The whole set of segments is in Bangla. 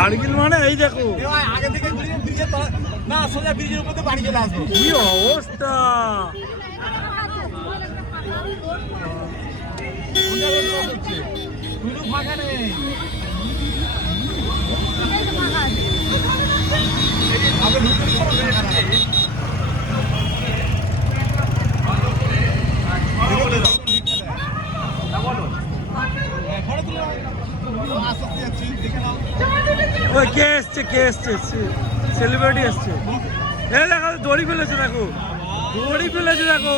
কার্গিল মানে এই দেখো আগে থেকে না সোজা ব্রিজের উপর বাড়ি চলে আসবো। কি অবস্থা! ফাঁকা নেই কে এসছে সেলিব্রিটি এসছে। এই দেখো দড়ি ফেলেছে, দেখো দড়ি ফেলেছে, দেখো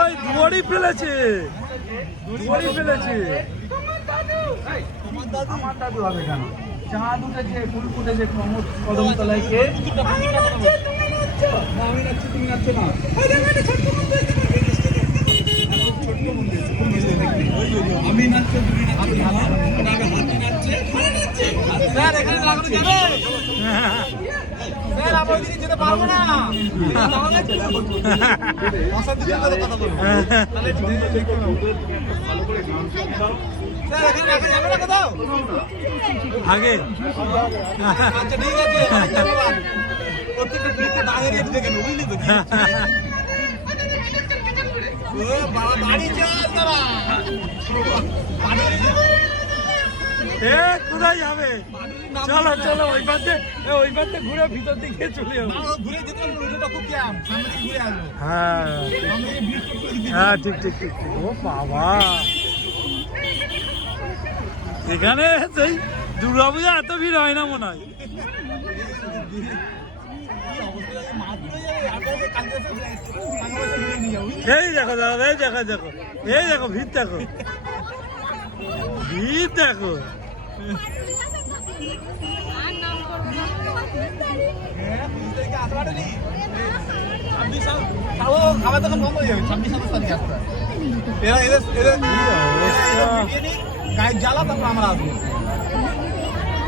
ওই দড়ি ফেলেছে, দড়ি ফেলেছে। আমার দাদু হবে কেন? চাঁদ উঠেছে, ফুল ফুটেছে কদমতলায়। কে আমি নাচছি, তুমি নাচছো না। আমি নাচছো, তুমি নাচছো না। হাতি নাচছে, স্যার এখানে লাগানো যাবে? স্যার আমরা ওইদিকে যেতে পারবো না। অসাধারণ কথা বলবো। তাহলে ভালো করে গান শোনাও। স্যার এখানে রাখা যাবে না কোথাও? আগে আচ্ছা ঠিক আছে, ধন্যবাদ। প্রত্যেকটা ট্রিপে দাঁড়িয়ে দেখেন, বুঝলি তো? বাড়ি চল তারা। কোথায় যাবে? চলো চলো ওই পাশে ঘুরে ভিতর দিকে চলে যাবো। ঘুরে যেতে রুটটা খুব জ্যাম, সামনে থেকে ঘুরে আসবো। হ্যাঁ হ্যাঁ ঠিক ঠিক ঠিক ঠিক। ও বাবা, এখানে সেই দুর্গাপূজা এত ভিড় হয় না মনে হয়। এই দেখো দাদা, এই দেখো দেখো, এই দেখো ভিড় দেখো, ভিড় দেখো। খাবার দোকান বন্ধ হয়ে যাবে 26-27 তারিখে আসতে। এরা গায়ের জ্বালা, তারপর আমরা আসবো।